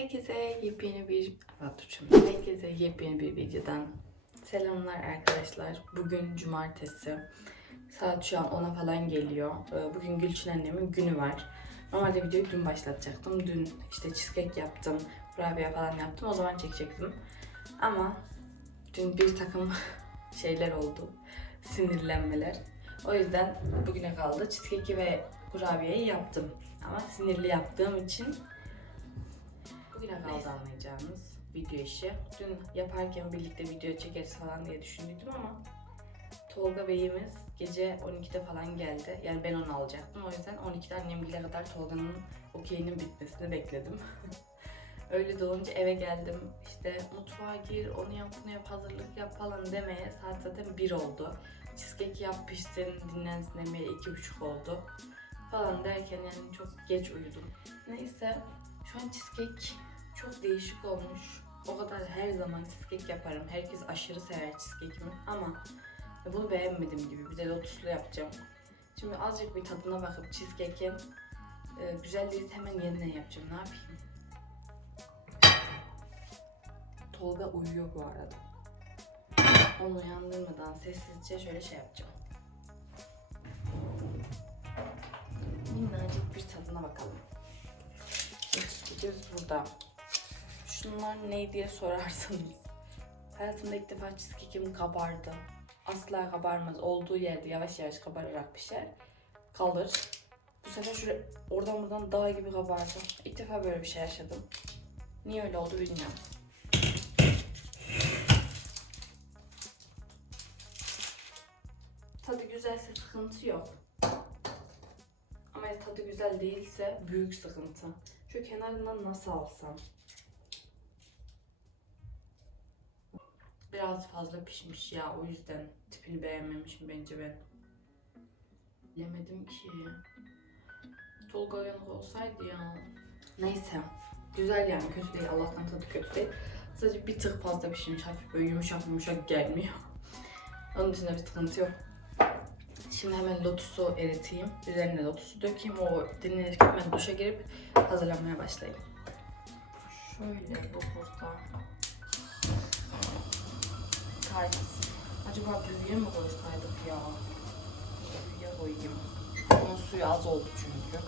Herkese yepyeni bir Batucuğum. Herkese yepyeni bir videodan selamlar arkadaşlar. Bugün cumartesi. Saat şu an 10'a falan geliyor. Ee, Bugün Gülçin annemin günü var. Normalde videoyu dün başlatacaktım. Dün işte cheesecake yaptım, kurabiye falan yaptım. O zaman çekecektim. Ama dün bir takım şeyler oldu. Sinirlenmeler. O yüzden bugüne kaldı. Cheesecake'i ve kurabiyeyi yaptım. Ama sinirli yaptığım için Bugüne kaldı anlayacağınız video işi. Dün yaparken birlikte video çekeriz falan diye düşündüm ama Tolga Bey'imiz gece 12'de falan geldi. Yani ben onu alacaktım. O yüzden 12'de annem bile kadar Tolga'nın okeyinin bitmesini bekledim. Öyle doğunca eve geldim. İşte mutfağa gir, onu yap, bunu yap, hazırlık yap falan demeye saat zaten 1 oldu. Cheesecake yap, pişsin, dinlensin demeye 2.30 oldu. Falan derken yani çok geç uyudum. Neyse şu an cheesecake çok değişik olmuş. O kadar her zaman cheesecake yaparım. Herkes aşırı sever cheesecake'imi ama bunu beğenmedim gibi. Bir de lotuslu yapacağım. Şimdi azıcık bir tadına bakıp cheesecake'in e, güzel hemen yeniden yapacağım. Ne yapayım? Tolga uyuyor bu arada. Onu uyandırmadan sessizce şöyle şey yapacağım. Minnacık bir tadına bakalım. Bisküvimiz burada. Şunlar ne diye sorarsanız. Hayatımda ilk defa cheesecake'im kabardı. Asla kabarmaz. Olduğu yerde yavaş yavaş kabararak pişer. Kalır. Bu sefer şuraya oradan buradan dağ gibi kabardı. İlk defa böyle bir şey yaşadım. Niye öyle oldu bilmiyorum. Tadı güzelse sıkıntı yok. Ama tadı güzel değilse büyük sıkıntı. Şu kenarından nasıl alsam? Biraz fazla pişmiş ya o yüzden tipini beğenmemişim bence ben. Bilemedim ki. Tolga uyanık olsaydı ya. Neyse. Güzel yani kötü değil. Allah'tan tadı kötü değil. Sadece bir tık fazla pişmiş. Hafif böyle yumuşak yumuşak gelmiyor. Onun dışında bir sıkıntı yok. Şimdi hemen lotusu eriteyim. Üzerine lotusu dökeyim. O dinlenirken ben duşa girip hazırlanmaya başlayayım. Şöyle bu burada. Kaynasın. Acaba büyüye mi koysaydık ya? Büyüye koyayım. Onun suyu az oldu çünkü.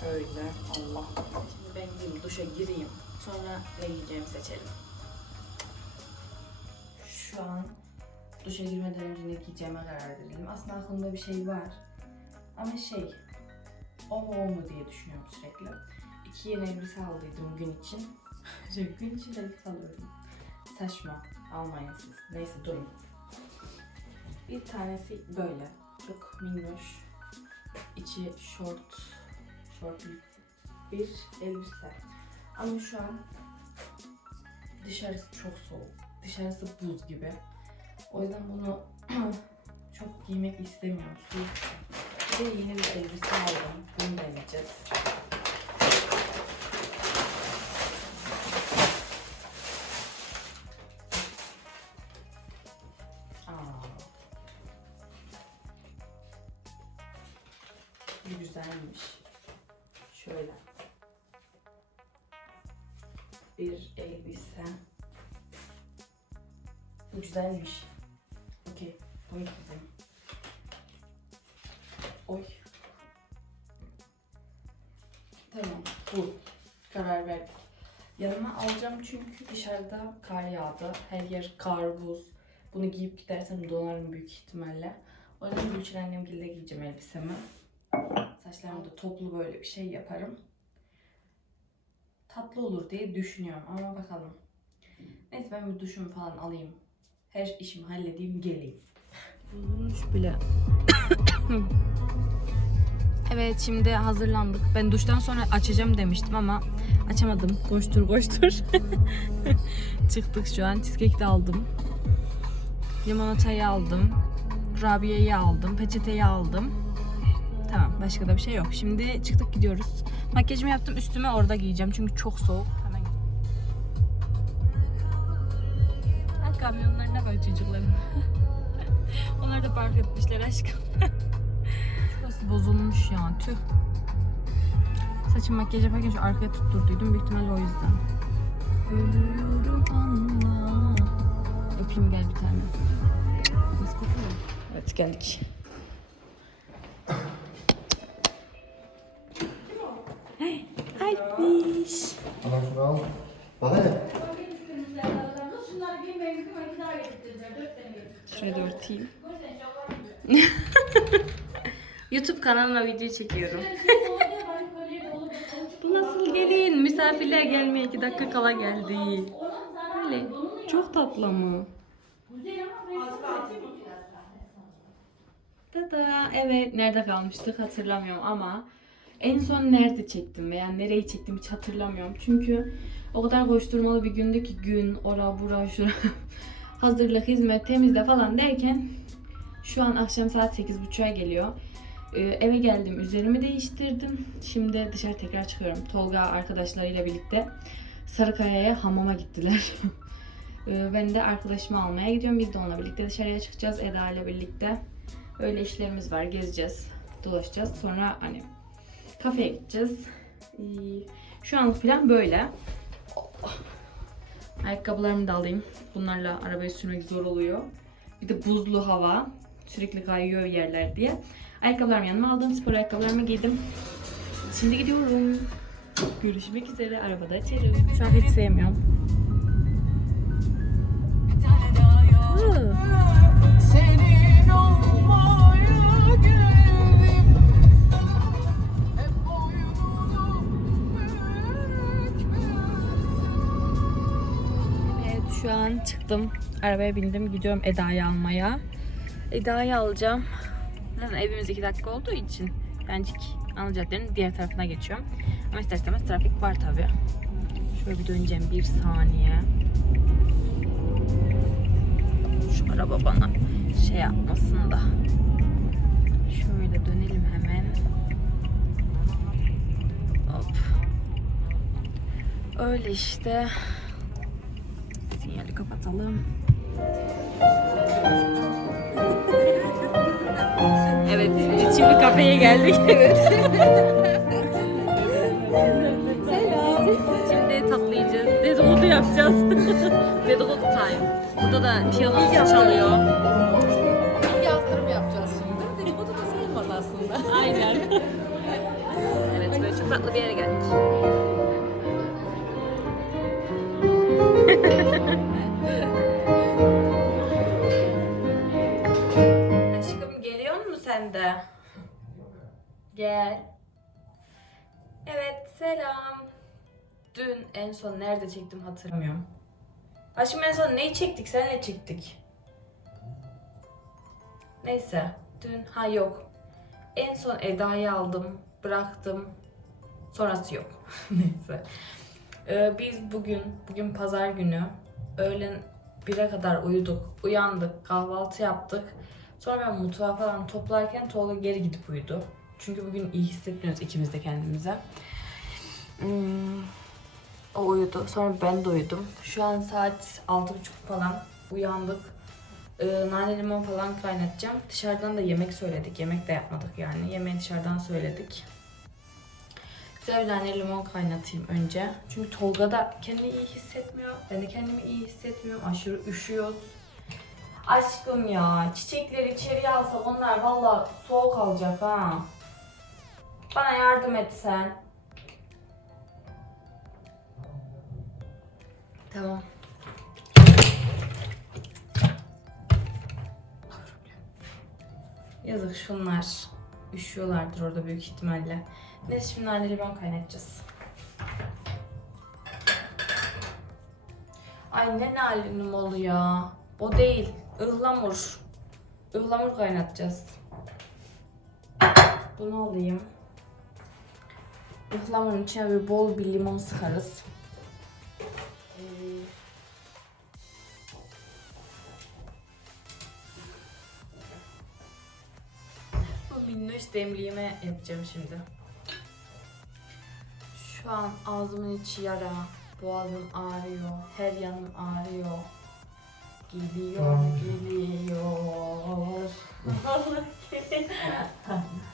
Şöyle Allah. Şimdi ben gideyim duşa gireyim. Sonra ne yiyeceğimi seçelim. Şu an duşa girmeden önce ne giyeceğime karar verelim. Aslında aklımda bir şey var. Ama şey, o mu o mu diye düşünüyorum sürekli. İki yeni elbise aldıydım gün için. gün için elbise alıyorum. Saçma. Almayın siz. Neyse durun. Bir tanesi böyle. Çok minnoş. İçi short, short bir elbise. Ama şu an dışarısı çok soğuk. Dışarısı buz gibi. O yüzden bunu çok giymek istemiyorum. Bir de yeni bir elbise aldım. Bunu deneyeceğiz. Güzelmiş. Şöyle. Bir elbise. Bu güzelmiş. Okey. Oy kızım. Oy. Tamam. Bu. Karar verdik. Yanıma alacağım çünkü dışarıda kar yağdı. Her yer kar, buz. Bunu giyip gidersem donarım büyük ihtimalle. O yüzden Gülçin annemgilde giyeceğim elbisemi. Saçlarımı da toplu böyle bir şey yaparım. Tatlı olur diye düşünüyorum ama bakalım. Neyse ben bir duşumu falan alayım. Her işimi halledeyim geleyim. Bulunmuş bile. evet şimdi hazırlandık. Ben duştan sonra açacağım demiştim ama açamadım. Koştur koştur. Çıktık şu an. Cheesecake de aldım. Limonatayı aldım. Kurabiyeyi aldım. Peçeteyi aldım. Tamam başka da bir şey yok. Şimdi çıktık gidiyoruz. Makyajımı yaptım üstüme orada giyeceğim çünkü çok soğuk. Hemen Ha, kamyonlarına bak çocukların. Onlar da park etmişler aşkım. Şurası bozulmuş ya tüh. Saçım makyaj yaparken şu arkaya tutturduydum. Büyük ihtimalle o yüzden. Ölüyorum Allah. Öpeyim gel bir tane. Nasıl kokuyor? Evet geldik. Bana şunu al. Bana ne? Şuraya da örteyim. YouTube kanalına video çekiyorum. Bu nasıl gelin? Misafirler gelmeye iki dakika kala geldi. Öyle. Çok tatlı mı? Tada. Evet. Nerede kalmıştık hatırlamıyorum ama en son nerede çektim veya nereyi çektim hiç hatırlamıyorum. Çünkü o kadar koşturmalı bir gündü ki gün, ora, bura, şura. hazırlık, hizmet, temizle falan derken şu an akşam saat 8.30'a geliyor. Ee, eve geldim, üzerimi değiştirdim. Şimdi dışarı tekrar çıkıyorum. Tolga arkadaşlarıyla birlikte Sarıkaya'ya hamama gittiler. Ee, ben de arkadaşımı almaya gidiyorum. Biz de onunla birlikte dışarıya çıkacağız Eda ile birlikte. Öyle işlerimiz var. Gezeceğiz, dolaşacağız. Sonra hani kafeye gideceğiz. Ee, şu anlık plan böyle. Ayakkabılarımı da alayım. Bunlarla arabayı sürmek zor oluyor. Bir de buzlu hava. Sürekli kayıyor yerler diye. Ayakkabılarımı yanıma aldım. Spor ayakkabılarımı giydim. Şimdi gidiyorum. Görüşmek üzere. Arabada açarım. Şu an hiç sevmiyorum. Çıktım. Arabaya bindim. Gidiyorum Eda'yı almaya. Eda'yı alacağım. Zaten evimiz iki dakika olduğu için Bencik ana caddenin diğer tarafına geçiyorum. Ama ister istemez trafik var tabi. Şöyle bir döneceğim bir saniye. Şu araba bana şey yapmasın da. Şöyle dönelim hemen. Hop. Öyle işte. Kapatalım. Evet, biz şimdi kafeye geldik. Evet. Selam. Şimdi tatlı yiyeceğiz. Dedikodu yapacağız. Dedikodu time. Burada da piyano çalıyor. Gel. Evet selam. Dün en son nerede çektim hatırlamıyorum. Aşkım en son neyi çektik? Senle çektik. Neyse. Dün ha yok. En son Eda'yı aldım. Bıraktım. Sonrası yok. Neyse. Ee, biz bugün, bugün pazar günü öğlen 1'e kadar uyuduk. Uyandık, kahvaltı yaptık. Sonra ben mutfağı falan toplarken Tolga geri gidip uyudu. Çünkü bugün iyi hissetmiyoruz ikimiz de kendimize. Hmm, o uyudu. Sonra ben de uyudum. Şu an saat 6.30 falan uyandık. Ee, nane limon falan kaynatacağım. Dışarıdan da yemek söyledik. Yemek de yapmadık yani. Yemeği dışarıdan söyledik. Güzel bir nane limon kaynatayım önce. Çünkü Tolga da kendini iyi hissetmiyor. Ben de kendimi iyi hissetmiyorum. Aşırı üşüyoruz. Aşkım ya çiçekleri içeriye alsak onlar valla soğuk alacak ha. Bana yardım et sen. Tamam. Yazık şunlar. Üşüyorlardır orada büyük ihtimalle. Neyse şimdi nane limon kaynatacağız. Ay ne nane limonu ya. O değil. Ihlamur. Ihlamur kaynatacağız. Bunu alayım. Ihlamurun içine bir bol bir limon sıkarız. Bu minnoş demliğime yapacağım şimdi. Şu an ağzımın içi yara, boğazım ağrıyor, her yanım ağrıyor. Geliyor, geliyor.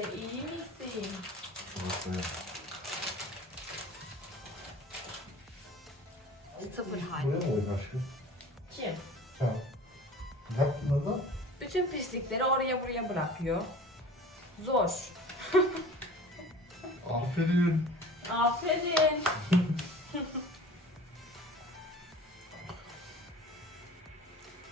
Mete? İyi misin? Sıfır hal. Buraya mı koydun aşkım? Kim? Sen. Ne yaptın orada? Bütün pislikleri oraya buraya bırakıyor. Zor. Aferin. Aferin.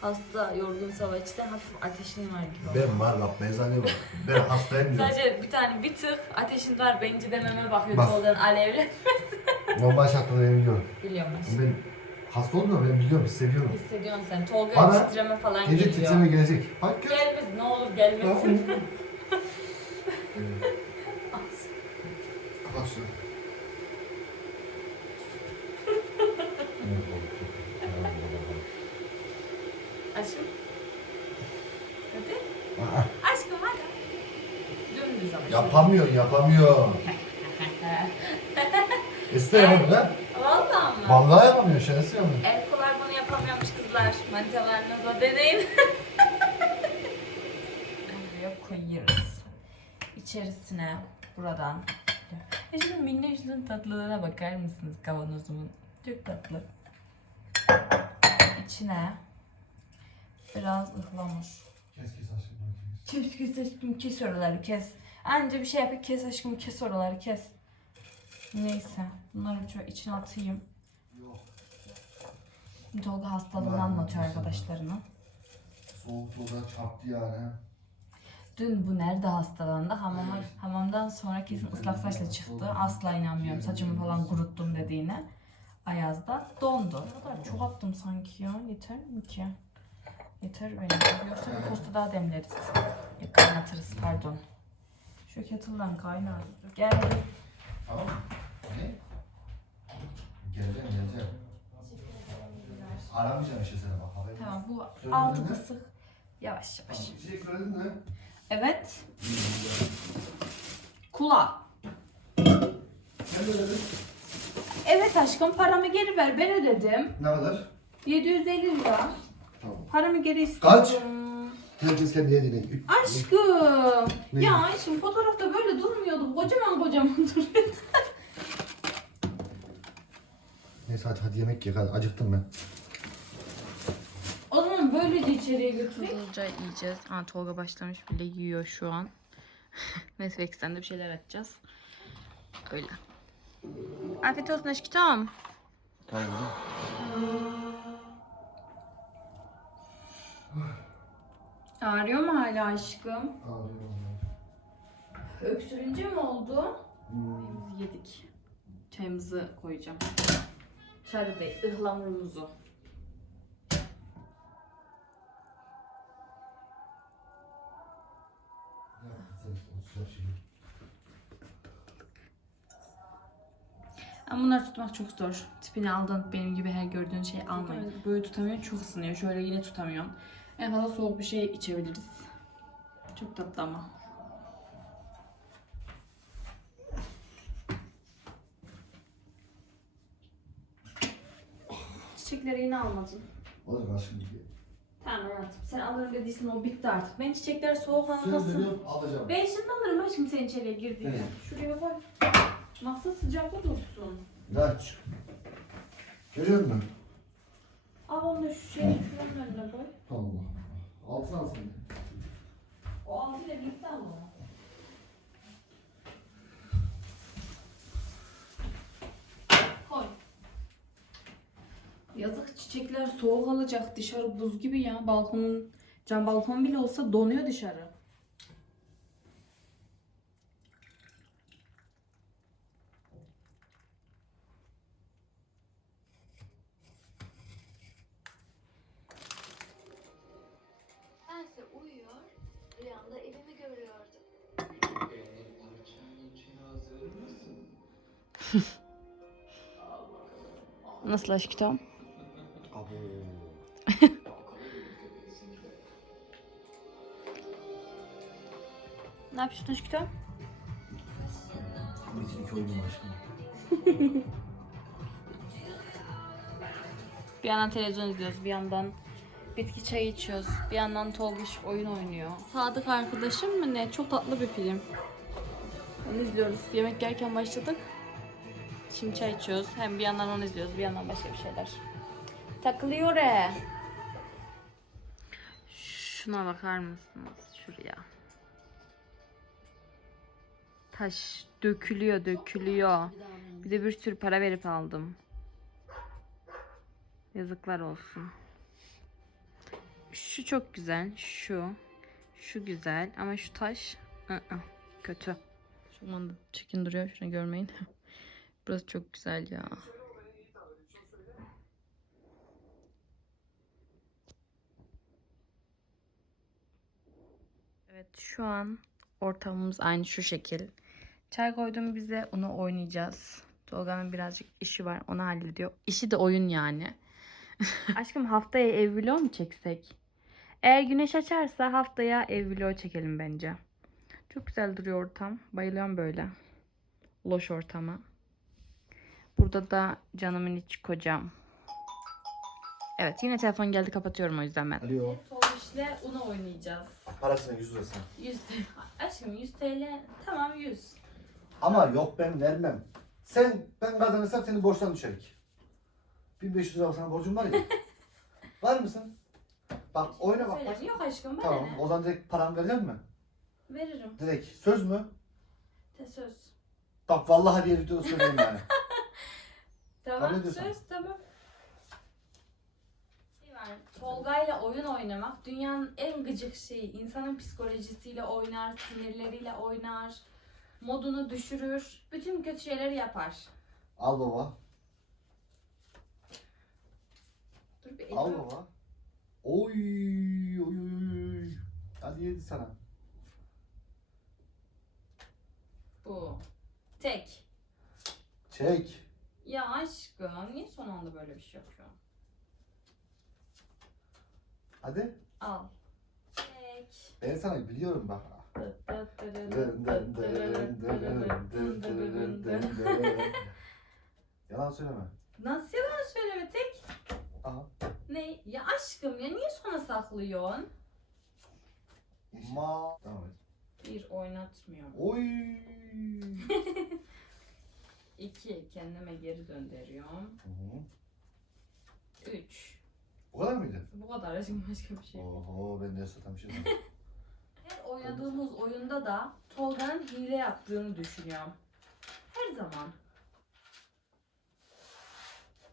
Hasta, yorgun savaşçı hafif ateşin var gibi. Ben var bak mezane var. Ben hastayım diyorum. Sadece bir tane bir tık ateşin var bence dememe bakıyor Bak. Tolga'nın alevli. Normal şartlarda ben biliyorum. Biliyorum Ben hasta olmuyorum ben biliyorum hissediyorum. Hissediyorsun sen. Tolga'ya Bana titreme falan Gece geliyor. titreme gelecek. Bak gör. Gelmez ne olur gelmesin. Kapat şunu. Aşkım. Hadi. Aa, Aşkım hadi. Dümdüz ama. Yapamıyor, yapamıyor. Este yapamıyor ha? Vallahi mı? Vallahi yapamıyor, şerefsiz yapamıyor. El kolay bunu yapamıyormuş kızlar. Manitalarınızla deneyin. Buraya koyuyoruz. İçerisine buradan. Ya şimdi minnoşluğun tatlılığına bakar mısınız kavanozumun? Çok tatlı. İçine biraz ıhlamur. Kes kes aşkım. Kes kes aşkım kes oraları kes. Anca bir şey yapıp kes aşkım kes oraları kes. Neyse bunları bir şöyle içine atayım. Yok. Tolga hastalığını Var, anlatıyor arkadaşlarına. Soğuk soğuğa çarptı yani. Dün bu nerede hastalandı? Hamama, hamamdan sonra kesin ıslak saçla çıktı. Asla inanmıyorum saçımı falan kuruttum dediğine. Ayaz'da dondu. Ne kadar çok attım sanki ya. Yeter mi ki? Yeter bence. Yoksa bir posta daha demleriz. Ya kaynatırız pardon. Şu kettle'dan kaynar. Geldi. Tamam? Ne? Geleceğim, geleceğim. Aramayacağım işte seni bak. haberin Tamam bu Söyledin altı mi? kısık. Yavaş yavaş. olsun. Bir şey söyledin mi? Evet. Kula. De ödedin. Evet aşkım paramı geri ver ben ödedim. Ne kadar? 750 lira. Tamam. Paramı geri istiyorum. Kaç? Herkes kendi yediğine. Üç- Aşkım. Ne? Ya aşkım fotoğrafta böyle durmuyordu. Kocaman kocaman duruyordu. Neyse hadi, hadi yemek ye. Hadi acıktım ben. O zaman böylece içeriye götüreyim. Tuzluca yiyeceğiz. Ha Tolga başlamış bile yiyor şu an. Netflix'ten de bir şeyler açacağız. Öyle. Afiyet olsun aşkım. Ağrıyor mu hala aşkım? Öksürünce mi oldu? Çayımızı yedik. Çayımızı koyacağım. Şöyle değil, ıhlamurumuzu. Ama bunları tutmak çok zor. Tipini aldın benim gibi her gördüğün şeyi almayın. Böyle tutamıyor çok ısınıyor. Şöyle yine tutamıyorum. En fazla soğuk bir şey içebiliriz. Çok tatlı ama. Çiçekleri yine almadın. Olur aşkım. Tamam hayatım. Sen alırım dediysen o bitti artık. Ben çiçekleri soğuk Söz almasın. veriyorum alacağım. Ben şimdi alırım aşkım sen içeriye girdiğinde. Evet. Şuraya bak. Maksat sıcakta dursun. Kaç. Görüyor musun? Al onu da şu şeyi şuranın önüne koy. Allah. Alsana sen. O altıyla birlikte al. Koy. Yazık çiçekler soğuk alacak dışarı buz gibi ya balkonun cam balkon bile olsa donuyor dışarı. Nasıl aşkım? Abo. Ne yapıyorsun? Bir iki oyunum aşkım. Bir yandan televizyon izliyoruz, bir yandan bitki çayı içiyoruz. Bir yandan Tolgiş oyun oynuyor. Sadık arkadaşım mı ne? Çok tatlı bir film. Onu izliyoruz. Yemek yerken başladık. Şimdi çay içiyoruz. Hem bir yandan onu izliyoruz, bir yandan başka bir şeyler. Takılıyor e. Şuna bakar mısınız? Şuraya. Taş dökülüyor, dökülüyor. Bir de bir sürü para verip aldım. Yazıklar olsun. Şu çok güzel. Şu. Şu güzel. Ama şu taş ı-ı, kötü. Şu anda çekin duruyor. Şunu görmeyin. Burası çok güzel ya. Evet şu an ortamımız aynı şu şekil. Çay koydum bize onu oynayacağız. Tolga'nın birazcık işi var onu hallediyor. İşi de oyun yani. Aşkım haftaya ev vlog mu çeksek? Eğer güneş açarsa haftaya ev vlog çekelim bence. Çok güzel duruyor ortam. Bayılıyorum böyle. Loş ortama. Burada da canımın içi kocam. Evet yine telefon geldi kapatıyorum o yüzden ben. Alo. Tolgiş'le Uno oynayacağız. Parasını yüz lirasını. 100 TL. Aşkım 100 TL. Tamam 100. Ama yok ben vermem. Sen ben kazanırsam seni borçtan düşerik. 1500 lira sana borcum var ya. var mısın? Bak oyna bak. bak. Söyle. Yok aşkım bana Tamam. ne? O zaman direkt paramı verecek mi? Veririm. Direkt. Söz mü? Te söz. Bak vallahi diye videoda söyleyeyim yani. Tamam söz tamam. Şey var, Tolga'yla oyun oynamak dünyanın en gıcık şeyi. İnsanın psikolojisiyle oynar, sinirleriyle oynar, modunu düşürür. Bütün kötü şeyleri yapar. Al baba. Dur bir Al baba. Oy oy oy oy. Hadi yedi sana. Bu. Tek. Çek. Ya aşkım niye son anda böyle bir şey yapıyor? Hadi. Al. Tek. Ben sana biliyorum bak. Yalan söyleme. Nasıl yalan söyleme tek? Aha. Ne? Ya aşkım ya niye sona saklıyorsun? Ma. Tamam. Bir oynatmıyorum. Oy. İki kendime geri döndürüyorum. Hı hı. Üç. Bu kadar mıydı? Bu kadar aşkım başka bir şey. yok. Oho ben de satamışım. Her oynadığımız oyunda da Tolga'nın hile yaptığını düşünüyorum. Her zaman.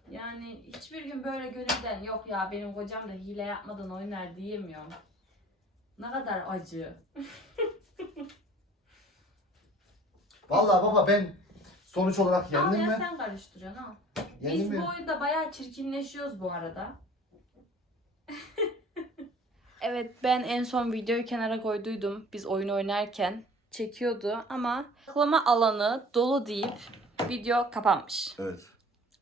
Yani hiçbir gün böyle gönülden yok ya benim kocam da hile yapmadan oynar diyemiyorum. Ne kadar acı. Vallahi baba ben sonuç olarak Al yendim ya mi? sen karıştırıyorsun ha. Yendim Biz mi? bu oyunda bayağı çirkinleşiyoruz bu arada. evet ben en son videoyu kenara koyduydum. Biz oyun oynarken çekiyordu ama saklama alanı dolu deyip video kapanmış. Evet.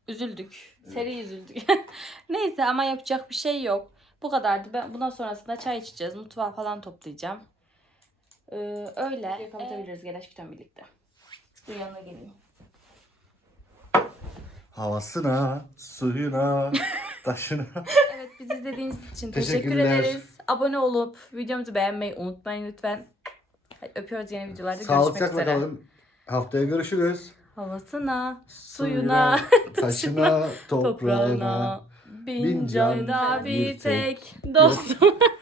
Üzüldük. Seri üzüldük. Neyse ama yapacak bir şey yok. Bu kadardı. Ben bundan sonrasında çay içeceğiz. Mutfağı falan toplayacağım. Ee, öyle. Kapatabiliriz gel aşktan birlikte. Bu yanına geleyim. Havasına, suyuna, taşına. Evet bizi izlediğiniz için teşekkür Teşekkürler. ederiz. Abone olup videomuzu beğenmeyi unutmayın lütfen. Hadi öpüyoruz yeni videolarda görüşmek Sağlıcakla üzere. kalın. Haftaya görüşürüz. Havasına, suyuna, taşına, toprağına. toprağına, bin bin can canda bir tek dostum.